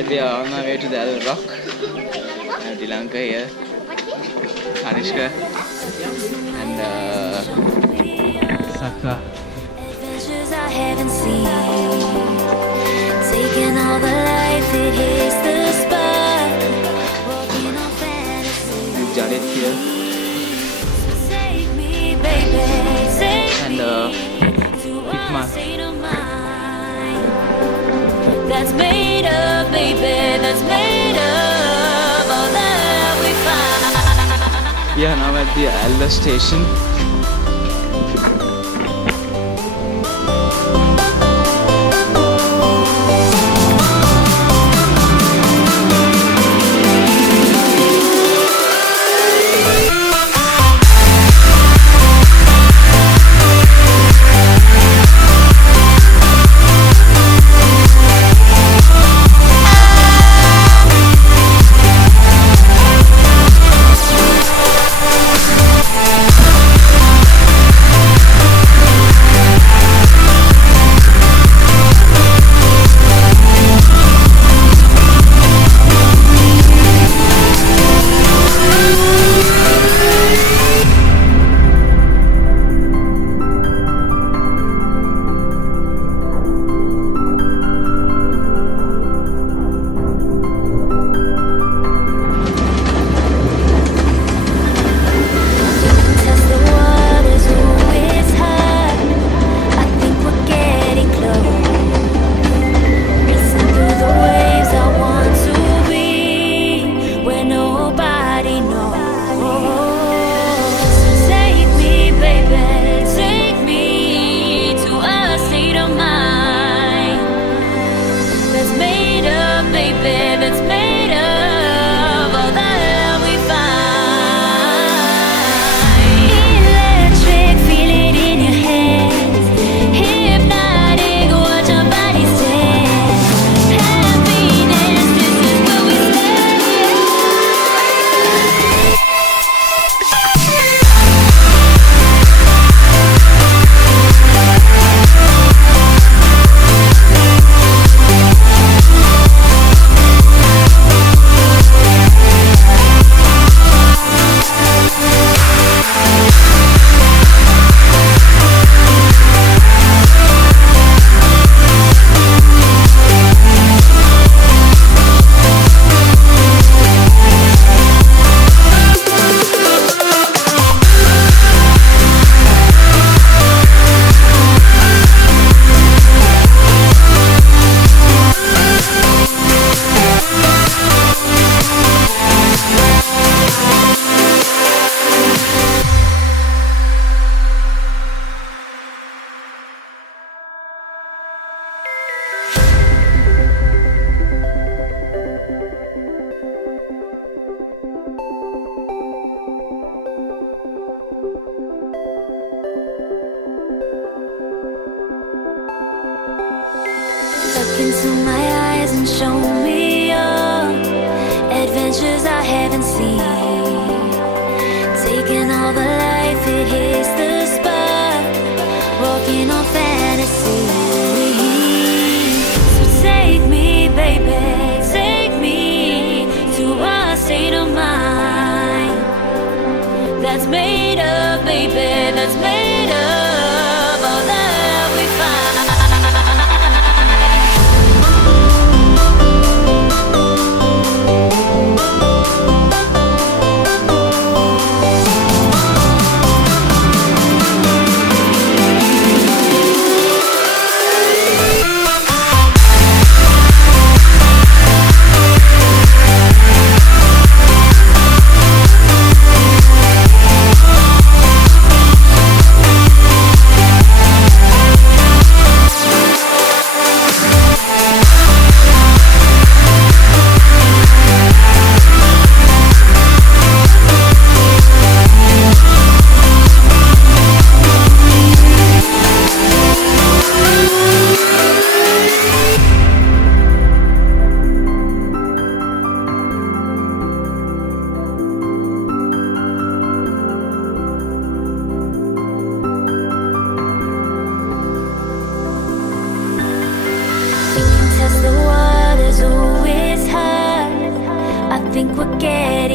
Alright, we are on our way to the other rock. Dilanka here, Kanishka, and Saka. Adventures I haven't seen, taking all the life it hits the spot, walking on fantasy. And Jared here. So take me, baby, take And me to Hikma. a state of mind that's made up, baby, that's made up all that we find. We are now at the Alda station. Test the waters, ooh, it's hot. I think we're getting close. Racing through the waves, I want to be where nobody knows. Take me, baby, take me to a state of mind that's made up, baby, that's made of all that we find. Electric, feel it in your hands. Hypnotic, watch our bodies dance. Happiness, this is where we stand. Look into my eyes and show me your adventures I haven't seen. Taking all the life it hits the spot, walking on fantasy. So take me, baby, take me to a state of mind that's made up, baby, that's made up all that we find.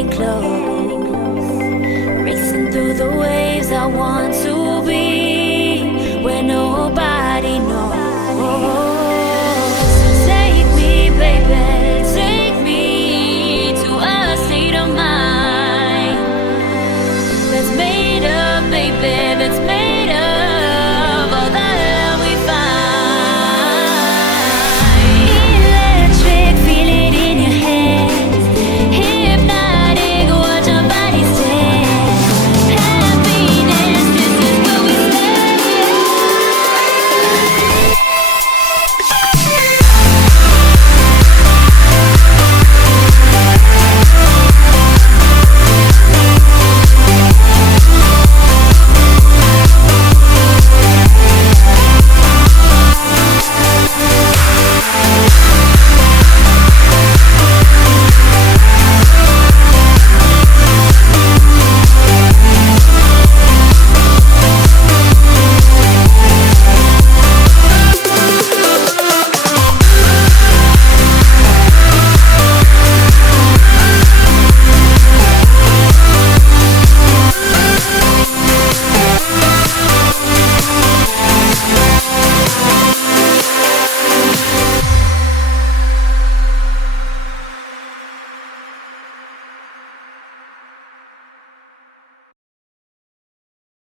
getting close. Racing through the waves, I want to be where nobody knows.